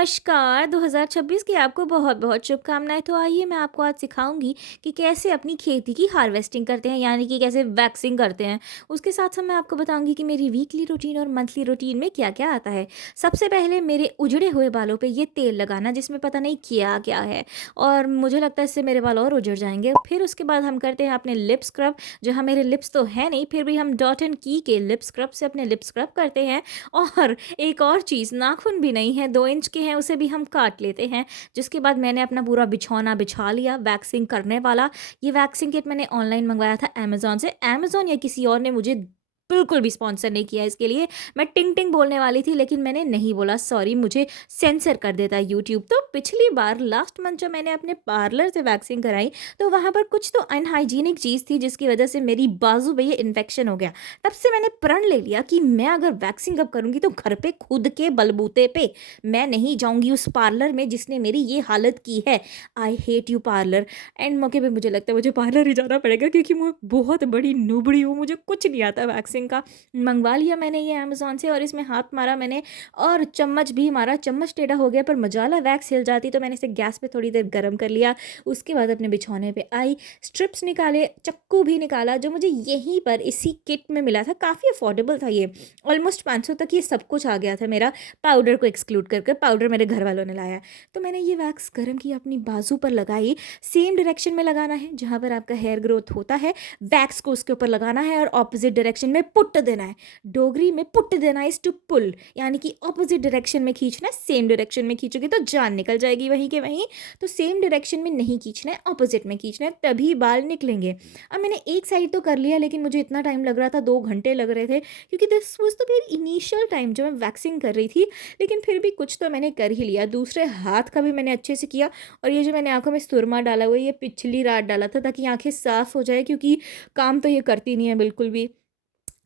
नमस्कार, 2026 की आपको बहुत-बहुत शुभकामनाएँ। तो आइए मैं आपको आज सिखाऊँगी कि कैसे अपनी खेती की हार्वेस्टिंग करते हैं, यानी कि कैसे वैक्सिंग करते हैं। उसके साथ-साथ मैं आपको बताऊँगी कि मेरी वीकली रूटीन और मंथली रूटीन में क्या-क्या आता है। सबसे पहले मेरे उजड़े हुए बालों पे ये तेल लगाना जिसमें पता नहीं क्या-क्या है और मुझे लगता है इससे मेरे बाल और उजड़ जाएँगे। फिर उसके बाद हम करते हैं अपने लिप स्क्रब, जहाँ मेरे लिप्स तो हैं नहीं, फिर भी हम डॉट एंड की के लिप स्क्रब से अपने लिप स्क्रब करते हैं। और एक और चीज़, नाखून भी नहीं है, 2 इंच के हैं, उसे भी हम काट लेते हैं। जिसके बाद मैंने अपना पूरा बिछौना बिछा लिया वैक्सिंग करने वाला। ये वैक्सिंग किट मैंने ऑनलाइन मँगवाया था अमेज़न से। अमेज़न या किसी और ने मुझे बिल्कुल भी स्पॉन्सर नहीं किया इसके लिए। मैं टिंग टिंग बोलने वाली थी लेकिन मैंने नहीं बोला, सॉरी, मुझे सेंसर कर देता है यूट्यूब। तो पिछली बार लास्ट मंथ जब मैंने अपने पार्लर से वैक्सिंग कराई, तो वहाँ पर कुछ तो अनहाइजीनिक चीज़ थी जिसकी वजह से मेरी बाजू में ये इन्फेक्शन हो गया। तब से मैंने प्रण ले लिया कि मैं अगर वैक्सिंग अब करूँगी तो घर पे खुद के बलबूते पे। मैं नहीं जाऊँगी उस पार्लर में जिसने मेरी ये हालत की है। I hate you parlour. And मौके पे मुझे लगता है मुझे पार्लर ही जाना पड़ेगा क्योंकि मैं बहुत बड़ी नूबड़ी हूँ, मुझे कुछ नहीं आता वैक्सिंग का। मँगवा लिया मैंने ये अमेज़न से और इसमें हाथ मारा मैंने और चम्मच भी मारा, चम्मच टेढ़ा हो गया पर मजाला वैक्स हिल जाती, तो मैंने इसे गैस पे थोड़ी देर गरम कर लिया। उसके बाद अपने बिछौने पे आई, स्ट्रिप्स निकाले, चाकू भी निकाला जो मुझे यहीं पर इसी किट में मिला था। काफ़ी अफोर्डेबल था ये, ऑलमोस्ट 500 तक ये सब कुछ आ गया था मेरा, पाउडर को एक्सक्लूड करके। पाउडर मेरे घर वालों ने लाया। तो मैंने ये वैक्स गर्म की, अपनी बाजू पर लगाई। सेम डायरेक्शन में लगाना है जहाँ पर आपका हेयर ग्रोथ होता है, वैक्स को उसके ऊपर लगाना है और ऑपोजिट डायरेक्शन में पुट देना है। डोगरी में पुट देना इज टू पुल, यानी कि ऑपोजिट डायरेक्शन में खींचना है। सेम डायरेक्शन में खींचोगे तो जान निकल जाएगी वहीं के वहीं। तो सेम डायरेक्शन में नहीं खींचना है, ऑपोजिट में खींचना है, तभी बाल निकलेंगे। अब मैंने एक साइड तो कर लिया लेकिन मुझे इतना टाइम लग रहा था, 2 घंटे लग रहे थे, क्योंकि this was the very initial time जब मैं वैक्सिंग कर रही थी। लेकिन फिर भी कुछ तो मैंने कर ही लिया। दूसरे हाथ का भी मैंने अच्छे से किया और ये जो मैंने आँखों में सुरमा डाला हुआ है, ये पिछली रात डाला था ताकि आँखें साफ़ हो जाए, क्योंकि काम तो ये करती नहीं है बिल्कुल भी।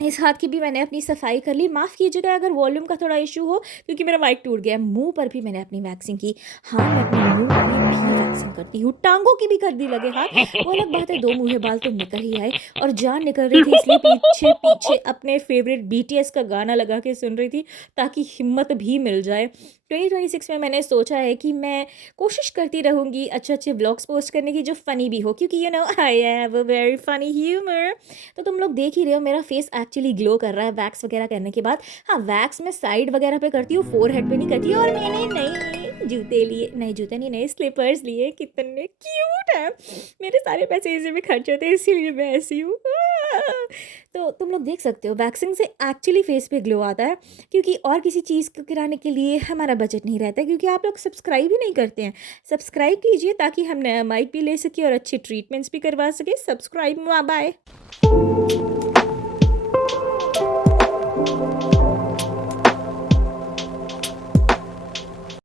इस हाथ की भी मैंने अपनी सफाई कर ली। माफ़ कीजिएगा अगर वॉल्यूम का थोड़ा इश्यू हो, क्योंकि मेरा माइक टूट गया है। मुँह पर भी मैंने अपनी वैक्सिंग की। हाँ, मैं अपने मुँह पे भी वैक्सिंग करती हूँ। टाँगों की भी कर दी लगे हाथ। वो अलग बात है, 2 मुँहे बाल तो निकल ही आए और जान निकल रही थी, इसलिए पीछे-पीछे अपने फ़ेवरेट बीटीएस का गाना लगा के सुन रही थी ताकि हिम्मत भी मिल जाए। 2026 में मैंने सोचा है कि मैं कोशिश करती रहूँगी अच्छे-अच्छे व्लॉग्स पोस्ट करने की जो फ़नी भी हो, क्योंकि I have a very funny humour. तो तुम लोग देख ही रहे हो मेरा फेस एक्चुअली ग्लो कर रहा है वैक्स वगैरह करने के बाद। हाँ, वैक्स मैं साइड वगैरह पे करती हूँ, फोरहेड पे नहीं करती। और मैंने नए जूते लिए, नहीं जूते नहीं, नए स्लीपर्स लिए, कितने क्यूट हैं। मेरे सारे पैसे इसी में खर्च होते हैं, इसीलिए मैं ऐसी हूँ। तो तुम लोग देख सकते हो वैक्सिंग से एक्चुअली फेस पे ग्लो आता है, क्योंकि और किसी चीज़ को कराने के लिए हमारा बजट नहीं रहता, क्योंकि आप लोग सब्सक्राइब ही नहीं करते हैं। सब्सक्राइब कीजिए ताकि हम नया माइक भी ले सकें और अच्छे ट्रीटमेंट्स भी करवा सकें। Subscribe, bye.